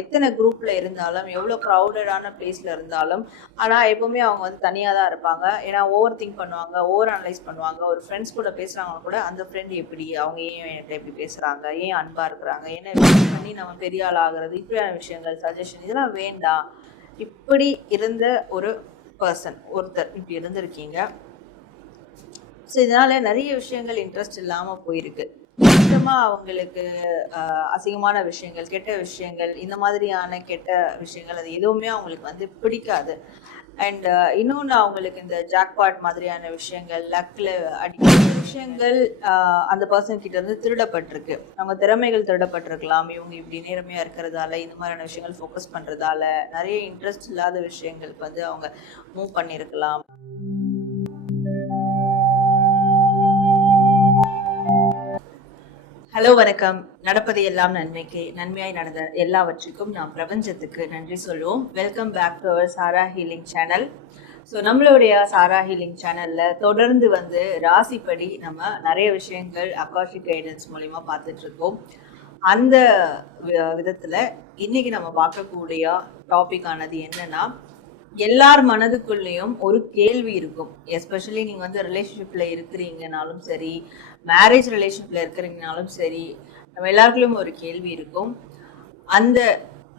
எத்தனை குரூப்ல இருந்தாலும், எவ்வளோ க்ரௌடடான பிளேஸ்ல இருந்தாலும், ஆனால் எப்பவுமே அவங்க வந்து தனியாக தான் இருப்பாங்க. ஏன்னா ஓவர் திங்க் பண்ணுவாங்க, ஓவர் அனலைஸ் பண்ணுவாங்க. ஒரு ஃப்ரெண்ட்ஸ் கூட பேசுகிறாங்க கூட அந்த ஃப்ரெண்ட் எப்படி, அவங்க ஏன் என்கிட்ட எப்படி பேசுகிறாங்க, ஏன் அன்பாக இருக்கிறாங்க, என்ன பண்ணி நம்ம பெரிய ஆள் ஆகிறது, இப்படியான விஷயங்கள் சஜஷன் இதெல்லாம் வேண்டாம். இப்படி இருந்த ஒரு பர்சன் ஒருத்தர் இப்படி இருந்திருக்கீங்க. ஸோ இதனால நிறைய விஷயங்கள் இன்ட்ரெஸ்ட் இல்லாமல் போயிருக்கு. சுத்தமாக அவங்களுக்கு அசிங்கமான விஷயங்கள், கெட்ட விஷயங்கள், இந்த மாதிரியான கெட்ட விஷயங்கள் அது எதுவுமே அவங்களுக்கு வந்து பிடிக்காது. அண்ட் இன்னொன்று அவங்களுக்கு இந்த ஜாக்பாட் மாதிரியான விஷயங்கள், லக்கில் அடிக்கிற விஷயங்கள் அந்த பர்சன் கிட்ட இருந்து திருடப்பட்டிருக்கு. அவங்க திறமைகள் திருடப்பட்டிருக்கலாம். இவங்க இப்படி நேர்மையாக இருக்கிறதால, இந்த மாதிரியான விஷயங்கள் ஃபோக்கஸ் பண்ணுறதால நிறைய இன்ட்ரெஸ்ட் இல்லாத விஷயங்களுக்கு வந்து அவங்க மூவ் பண்ணியிருக்கலாம். ஹலோ, வணக்கம். நடப்பது எல்லாம் நன்மைக்கு, நன்மையாய் நடந்த எல்லாவற்றுக்கும் நாம் பிரபஞ்சத்துக்கு நன்றி சொல்லுவோம். Welcome back to our Sara healing channel. So நம்மளுடைய சாரா ஹீலிங் சேனலில் தொடர்ந்து வந்து ராசிப்படி நம்ம நிறைய விஷயங்கள் அகாஷிக் கைடன்ஸ் மூலிமா பார்த்துட்ருக்கோம். அந்த விதத்தில் இன்றைக்கி நம்ம பார்க்கக்கூடிய டாபிக் ஆனது என்னென்னா, எல்லார் மனதுக்குள்ளேயும் ஒரு கேள்வி இருக்கும். எஸ்பெஷலி நீங்கள் வந்து ரிலேஷன்ஷிப்பில் இருக்கிறீங்கனாலும் சரி, மேரேஜ் ரிலேஷன்ஷிப்பில் இருக்கிறீங்கனாலும் சரி, நம்ம எல்லாருக்குள்ளேயும் ஒரு கேள்வி இருக்கும். அந்த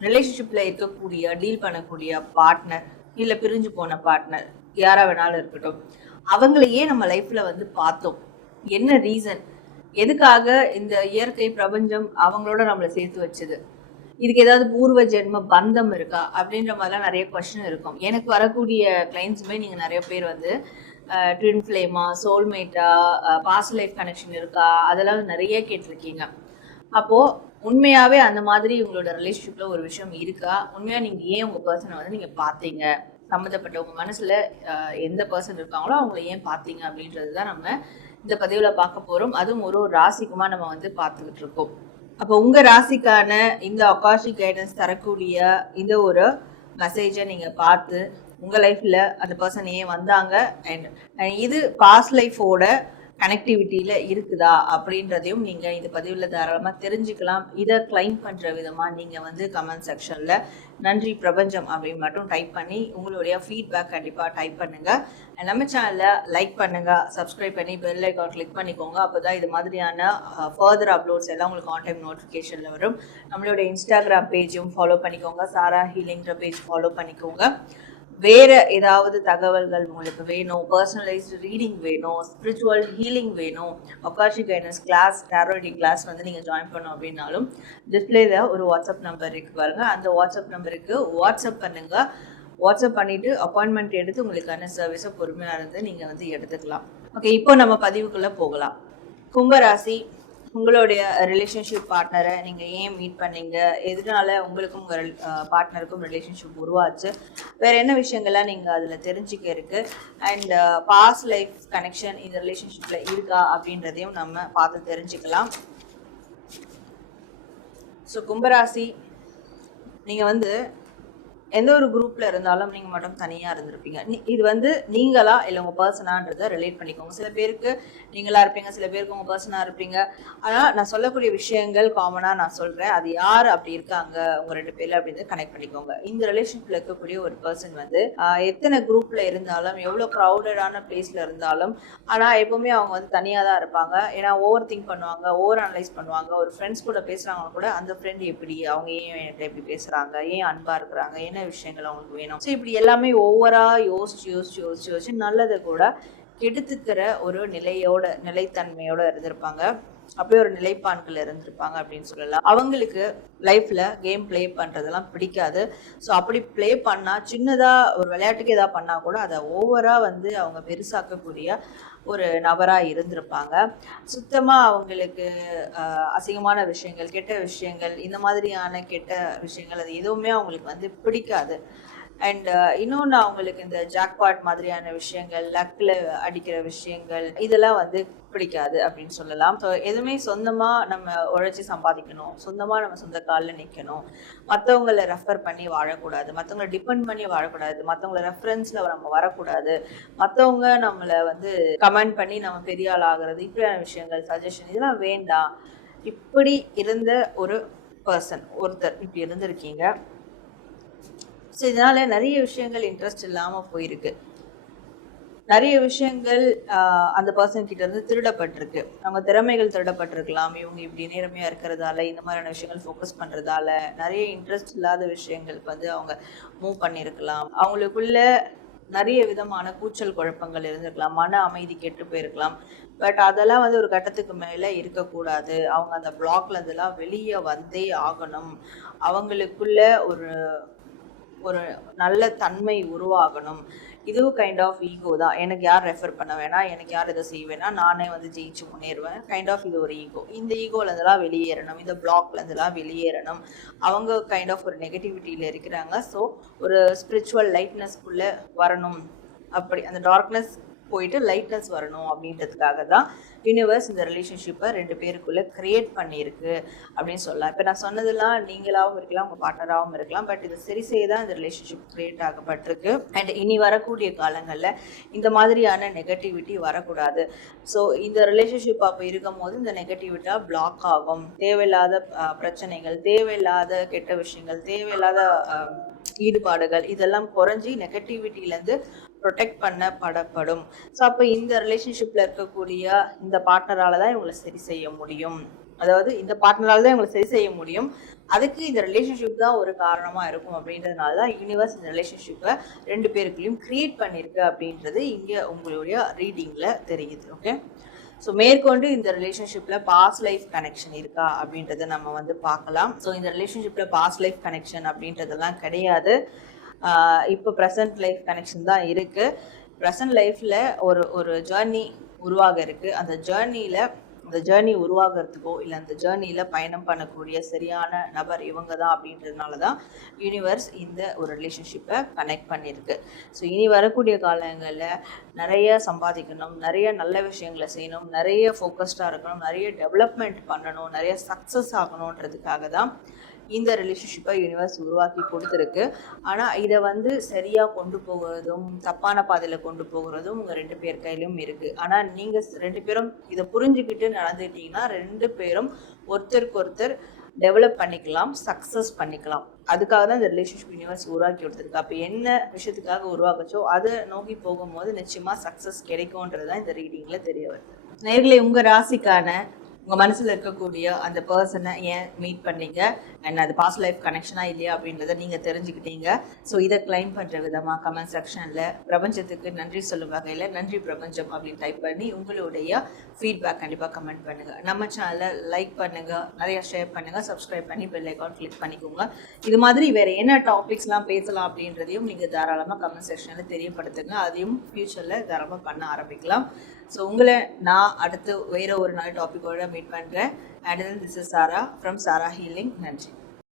ரிலேஷன்ஷிப்பில் இருக்கக்கூடிய டீல் பண்ணக்கூடிய பார்ட்னர், இல்லை பிரிஞ்சு போன பார்ட்னர், யாராக வேணாலும் இருக்கட்டும், அவங்களையே நம்ம லைஃப்பில் வந்து பார்த்தோம். என்ன ரீசன், எதுக்காக இந்த இயற்கை பிரபஞ்சம் அவங்களோட நம்மளை சேர்த்து வச்சுது, இதுக்கு ஏதாவது பூர்வ ஜென்ம பந்தம் இருக்கா அப்படின்ற மாதிரிலாம் நிறைய கொஸ்டின் இருக்கும். எனக்கு வரக்கூடிய கிளைண்ட்ஸுமே நீங்கள் நிறைய பேர் வந்து ட்வின் ஃப்ளேமா, சோல்மேட்டா, பாஸ்ட் லைஃப் கனெக்ஷன் இருக்கா, அதெல்லாம் நிறைய கேட்டிருக்கீங்க. அப்போது உண்மையாகவே அந்த மாதிரி உங்களோட ரிலேஷன்ஷிப்பில் ஒரு விஷயம் இருக்கா, உண்மையாக நீங்கள் ஏன் உங்கள் பர்சனை வந்து நீங்கள் பார்த்தீங்க, சம்மந்தப்பட்ட உங்கள் மனசில் எந்த பர்சன் இருக்காங்களோ அவங்கள ஏன் பார்த்தீங்க அப்படின்றது தான் நம்ம இந்த பதிவில் பார்க்க போகிறோம். அதுவும் ஒரு ராசிக்குமா நம்ம வந்து பார்த்துக்கிட்டு இருக்கோம். அப்போ உங்கள் ராசிக்கான இந்த அகாஷிக் கைடன்ஸ் தரக்கூடிய இந்த ஒரு மெசேஜை நீங்கள் பார்த்து உங்கள் லைஃப்பில் அந்த பர்சன் ஏன் வந்தாங்க, அண்ட் இது பாஸ்ட் லைஃபோட கனெக்டிவிட்டியில் இருக்குதா அப்படின்றதையும் நீங்கள் இந்த பதிவில் தாராளமாக தெரிஞ்சுக்கலாம். இதை கிளைம் பண்ணுற விதமாக நீங்கள் வந்து கமெண்ட் செக்ஷனில் நன்றி பிரபஞ்சம் அப்படின்னு மட்டும் டைப் பண்ணி உங்களுடைய ஃபீட்பேக் கண்டிப்பாக டைப் பண்ணுங்கள். நம்ம சேனலில் லைக் பண்ணுங்கள், சப்ஸ்கிரைப் பண்ணி பெல் ஐக்கான் கிளிக் பண்ணிக்கோங்க. அப்போ தான் இது மாதிரியான ஃபர்தர் அப்லோட்ஸ் எல்லாம் உங்களுக்கு ஆன் டைம் நோட்டிஃபிகேஷனில் வரும். நம்மளோட இன்ஸ்டாகிராம் பேஜும் ஃபாலோ பண்ணிக்கோங்க, சாரா ஹீலிங்கிற பேஜ் ஃபாலோ பண்ணிக்கோங்க. வேறு ஏதாவது தகவல்கள் உங்களுக்கு வேணும், பர்சனலைஸ்டு ரீடிங் வேணும், ஸ்பிரிச்சுவல் ஹீலிங் வேணும், அகாஷிக் கைடன்ஸ் கிளாஸ், டாரோடி கிளாஸ் வந்து நீங்கள் ஜாயின் பண்ணோம் அப்படின்னாலும் டிஸ்பிளேல ஒரு வாட்ஸ்அப் நம்பர் இருக்குது பாருங்கள், அந்த வாட்ஸ்அப் நம்பருக்கு வாட்ஸ்அப் பண்ணுங்கள். வாட்ஸ்அப் பண்ணிவிட்டு அப்பாயின்மெண்ட் எடுத்து உங்களுக்கான சர்வீஸை பொறுமையாக இருந்து நீங்கள் வந்து எடுத்துக்கலாம். ஓகே, இப்போ நம்ம பதிவுக்குள்ளே போகலாம். கும்பராசி, உங்களுடைய ரிலேஷன்ஷிப் பார்ட்னரை நீங்கள் ஏன் மீட் பண்ணீங்க, எதனால உங்களுக்கும் உங்கள் பார்ட்னருக்கும் ரிலேஷன்ஷிப் உருவாச்சு, வேறு என்ன விஷயங்கள்லாம் நீங்கள் அதில் தெரிஞ்சுக்க இருக்குது, அண்ட் பாஸ்ட் லைஃப் கனெக்ஷன் இந்த ரிலேஷன்ஷிப்பில் இருக்கா அப்படின்றதையும் நம்ம பார்த்து தெரிஞ்சுக்கலாம். ஸோ கும்பராசி, நீங்கள் வந்து எந்த ஒரு குரூப்பில் இருந்தாலும் நீங்கள் மட்டும் தனியாக இருந்திருப்பீங்க. இது வந்து நீங்களா இல்லை உங்கள் பர்சனான்றதை ரிலேட் பண்ணிக்கோங்க. சில பேருக்கு நீங்களாக இருப்பீங்க, சில பேருக்கு உங்கள் பர்சனாக இருப்பீங்க. ஆனால் நான் சொல்லக்கூடிய விஷயங்கள் காமனாக நான் சொல்கிறேன். அது யார் அப்படி இருக்காங்க உங்கள் ரெண்டு பேரில் அப்படின்னு கனெக்ட் பண்ணிக்கோங்க. இந்த ரிலேஷன்ஷிப்பில் இருக்கக்கூடிய ஒரு பர்சன் வந்து எத்தனை குரூப்பில் இருந்தாலும், எவ்வளோ க்ரௌடடான பிளேஸில் இருந்தாலும், ஆனால் எப்போவுமே அவங்க வந்து தனியாக தான் இருப்பாங்க. ஏன்னா ஓவர் திங்க் பண்ணுவாங்க, ஓவர் அனலைஸ் பண்ணுவாங்க. ஒரு ஃப்ரெண்ட்ஸ் கூட பேசுகிறாங்க கூட அந்த ஃப்ரெண்ட் எப்படி, அவங்க ஏன் என்கிட்ட எப்படி பேசுகிறாங்க, ஏன் அன்பாக இருக்கிறாங்க, என்ன விஷயங்கள் அவங்களுக்கு வேணும். ஸோ இப்படி எல்லாமே ஓவரா யோசிச்சு நல்லதை கூட கெடுத்துக்கிற ஒரு நிலைத்தன்மையோட இருந்திருப்பாங்க. அப்படியே ஒரு நிலைப்பான்கள் இருந்திருப்பாங்க அப்படின்னு சொல்லலாம். அவங்களுக்கு லைஃப்ல கேம் பிளே பண்றதெல்லாம் பிடிக்காது. ஸோ அப்படி பிளே பண்ணா, சின்னதா ஒரு விளையாட்டுக்கு ஏதாவது பண்ணா கூட அதை ஓவரா வந்து அவங்க பெருசாக்கக்கூடிய ஒரு நபராக இருந்திருப்பாங்க. சுத்தமாக அவங்களுக்கு அசிங்கமான விஷயங்கள், கெட்ட விஷயங்கள், இந்த மாதிரியான கெட்ட விஷயங்கள் அது எதுவுமே அவங்களுக்கு வந்து பிடிக்காது. அண்ட் இன்னொன்று அவங்களுக்கு இந்த ஜாக்பாட் மாதிரியான விஷயங்கள், லக்கில் அடிக்கிற விஷயங்கள், இதெல்லாம் வந்து பிடிக்காது அப்படின்னு சொல்லலாம். ஸோ எதுவுமே சொந்தமாக நம்ம உழைச்சி சம்பாதிக்கணும், சொந்தமாக நம்ம சொந்த காலில் நிற்கணும், மற்றவங்களை ரெஃபர் பண்ணி வாழக்கூடாது, மற்றவங்களை டிபெண்ட் பண்ணி வாழக்கூடாது, மற்றவங்கள ரெஃபரன்ஸில் நம்ம வரக்கூடாது, மற்றவங்க நம்மளை வந்து கமெண்ட் பண்ணி நம்ம பெரிய ஆள் ஆகிறது, இப்படியான விஷயங்கள், சஜஷன் இதெல்லாம் வேண்டாம். இப்படி இருந்த ஒரு பர்சன் ஒருத்தர் இப்படி இருந்திருக்கீங்க. ஸோ இதனால நிறைய விஷயங்கள் இன்ட்ரெஸ்ட் இல்லாமல் போயிருக்கு. நிறைய விஷயங்கள் அந்த பர்சன் கிட்ட இருந்து திருடப்பட்டிருக்கு. அவங்க திறமைகள் திருடப்பட்டிருக்கலாம். இவங்க இப்படி நேர்மையா இருக்கிறதால, இந்த மாதிரியான விஷயங்கள் ஃபோக்கஸ் பண்றதால நிறைய இன்ட்ரெஸ்ட் இல்லாத விஷயங்களுக்கு வந்து அவங்க மூவ் பண்ணியிருக்கலாம். அவங்களுக்குள்ள நிறைய விதமான கூச்சல் குழப்பங்கள் இருந்திருக்கலாம். மன அமைதி கெட்டு போயிருக்கலாம். பட் அதெல்லாம் வந்து ஒரு கட்டத்துக்கு மேல இருக்கக்கூடாது. அவங்க அந்த பிளாக்ல இருந்தெல்லாம் வெளியே வந்தே ஆகணும். அவங்களுக்குள்ள ஒரு ஒரு நல்ல தன்மை உருவாகணும். இதுவும் கைண்ட் ஆஃப் ஈகோ தான். எனக்கு யார் ரெஃபர் பண்ண வேணாம், எனக்கு யார் இதை செய்வேனா, நானே வந்து ஜெயிச்சு முன்னேறுவேன். கைண்ட் ஆஃப் இது ஒரு ஈகோ. இந்த ஈகோல இருந்தெல்லாம் வெளியேறணும், இந்த பிளாக்ல இருந்தெல்லாம் வெளியேறணும். அவங்க கைண்ட் ஆஃப் ஒரு நெகட்டிவிட்டியில இருக்கிறாங்க. ஸோ ஒரு ஸ்பிரிச்சுவல் லைட்னஸ்க்குள்ள வரணும். அப்படி அந்த டார்க்னஸ் போயிட்டு லைட்னஸ் வரணும் அப்படின்றதுக்காக தான் யூனிவர்ஸ் இந்த ரிலேஷன்ஷிப்பை 2 பேருக்குள்ள கிரியேட் பண்ணியிருக்கு அப்படின்னு சொல்லலாம். இப்போ நான் சொன்னதெல்லாம் நீங்களாகவும் இருக்கலாம், உங்கள் பார்ட்னராகவும் இருக்கலாம். பட் இது சரி செய்ய தான் இந்த ரிலேஷன்ஷிப் கிரியேட் ஆகப்பட்டிருக்கு. அண்ட் இனி வரக்கூடிய காலங்களில் இந்த மாதிரியான நெகட்டிவிட்டி வரக்கூடாது. ஸோ இந்த ரிலேஷன்ஷிப் அப்போ இருக்கும் போது இந்த நெகட்டிவிட்டியாக பிளாக் ஆகும். தேவையில்லாத பிரச்சனைகள், தேவையில்லாத கெட்ட விஷயங்கள், தேவையில்லாத ஈடுபாடுகள் இதெல்லாம் குறைஞ்சி நெகட்டிவிட்டியிலேருந்து ப்ரொடெக்ட் பண்ணப்படப்படும். ஸோ அப்போ இந்த ரிலேஷன்ஷிப்பில் இருக்கக்கூடிய இந்த பார்ட்னரால தான் இவங்களை சரி செய்ய முடியும். அதாவது இந்த பார்ட்னரால தான் இவங்களை சரி செய்ய முடியும். அதுக்கு இந்த ரிலேஷன்ஷிப் தான் ஒரு காரணமாக இருக்கும். அப்படின்றதுனால தான் யூனிவர்ஸ் இந்த ரிலேஷன்ஷிப்பை 2 பேருக்குள்ளேயும் கிரியேட் பண்ணியிருக்கு அப்படின்றது இங்கே உங்களுடைய ரீடிங்கில் தெரியுது. ஓகே, ஸோ மேற்கொண்டு இந்த ரிலேஷன்ஷிப்பில் பாஸ்ட் லைஃப் கனெக்ஷன் இருக்கா அப்படின்றத நம்ம வந்து பார்க்கலாம். ஸோ இந்த ரிலேஷன்ஷிப்பில் பாஸ்ட் லைஃப் கனெக்ஷன் அப்படின்றதெல்லாம் கிடையாது. இப்போ ப்ரெசன்ட் லைஃப் கனெக்ஷன் தான் இருக்குது. ப்ரெசன்ட் லைஃப்பில் ஒரு ஜேர்னி உருவாக இருக்குது. அந்த ஜேர்னி உருவாகிறதுக்கோ இல்லை அந்த ஜேர்னியில் பயணம் பண்ணக்கூடிய சரியான நபர் இவங்க தான் அப்படின்றதுனால தான் யூனிவர்ஸ் இந்த ஒரு ரிலேஷன்ஷிப்பை கனெக்ட் பண்ணியிருக்கு. ஸோ இனி வரக்கூடிய காலங்களில் நிறைய சம்பாதிக்கணும், நிறைய நல்ல விஷயங்களை செய்யணும், நிறைய ஃபோக்கஸ்டாக இருக்கணும், நிறைய டெவலப்மெண்ட் பண்ணணும், நிறைய சக்ஸஸ் ஆகணுன்றதுக்காக தான் இந்த ரிலேஷன்ஷிப்பை யூனிவர்ஸ் உருவாக்கி கொடுத்துருக்கு. ஆனால் இதை வந்து சரியாக கொண்டு போகிறதும் தப்பான பாதையில் கொண்டு போகிறதும் உங்கள் 2 பேர் கையிலும் இருக்குது. ஆனால் நீங்கள் 2 பேரும் இதை புரிஞ்சுக்கிட்டு நடந்துக்கிட்டீங்கன்னா 2 பேரும் ஒருத்தருக்கு ஒருத்தர் டெவலப் பண்ணிக்கலாம், சக்ஸஸ் பண்ணிக்கலாம். அதுக்காக தான் இந்த ரிலேஷன்ஷிப் யூனிவர்ஸ் உருவாக்கி கொடுத்துருக்கு. அப்போ என்ன விஷயத்துக்காக உருவாக்குச்சோ அதை நோக்கி போகும்போது நிச்சயமாக சக்ஸஸ் கிடைக்கும்ன்றது தான் இந்த ரீடிங்கில் தெரிய வருது. நேர்களே, உங்கள் ராசிக்கான உங்கள் மனசில் இருக்கக்கூடிய அந்த பர்சனை ஏன் மீட் பண்ணீங்க அண்ட் அது பாஸ்ட் லைஃப் கனெக்ஷனாக இல்லையா அப்படின்றத நீங்கள் தெரிஞ்சுக்கிட்டீங்க. ஸோ இதை கிளைம் பண்ணுற விதமாக கமெண்ட் செக்ஷனில் பிரபஞ்சத்துக்கு நன்றி சொல்லும் வகையில் நன்றி பிரபஞ்சம் அப்படின்னு டைப் பண்ணி உங்களுடைய ஃபீட்பேக் கண்டிப்பாக கமெண்ட் பண்ணுங்கள். நம்ம சேனலை லைக் பண்ணுங்கள், நிறையா ஷேர் பண்ணுங்கள், சப்ஸ்கிரைப் பண்ணி பெல் ஐக்கான் கிளிக் பண்ணிக்கோங்க. இது மாதிரி வேறு என்ன டாபிக்ஸ்லாம் பேசலாம் அப்படின்றதையும் நீங்கள் தாராளமாக கமெண்ட் செக்ஷனில் தெரியப்படுத்துங்க. அதையும் ஃப்யூச்சரில் தாராளமாக பண்ண ஆரம்பிக்கலாம். ஸோ உங்களை நான் அடுத்து வேறு ஒரு நல்ல டாப்பிக்கோட மீட் பண்ணுறேன். And this is Sara from Sara healing. நன்றி.